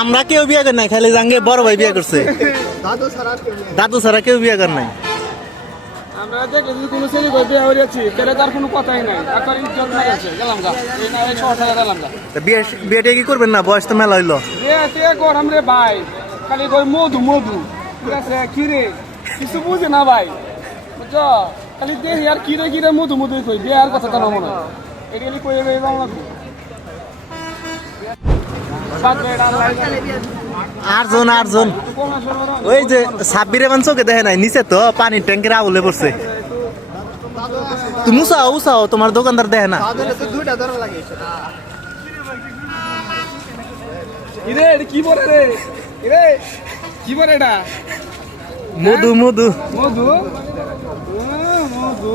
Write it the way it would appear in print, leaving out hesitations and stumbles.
আমরা কেউ বিয়ে করি নাই, খালি জাঙ্গে বড় ভাই বিয়ে করছে। দাদু ছাড়া কেউ বিয়ে কর নাই। আমরা দেখলে যদি কোনো ছেলে ভাই বিয়ে হয়েছি তাহলে তার কোনো কথাই নাই, একবার ইজ্জত না গেছে গেলাম গা, এই না এই শহর থেকে গেলাম গা। বিয়েটা কি করবেন না? বয়স তো মেলা হইলো। বিয়ে করাম রে ভাই, খালি কই মধু মধু, ঠিক আছে? কি রে কিছু বুঝে না ভাই, বুঝছো? খালি দেখি আর কি রে মধু মধু কই, বিয়ে আর কথা তো মনে হয় এগুলি কই এবে বাংলা আটজন ওই যে সাব্বিরে মান চোখে দেখে নাই, নিচে তো পানির ট্যাঙ্কের আউলে পড়ছে। তুমি উসাও তোমার দোকানদার দেখে না। কি বলে রে কি বলে এটা? মধু মধু মধু মধু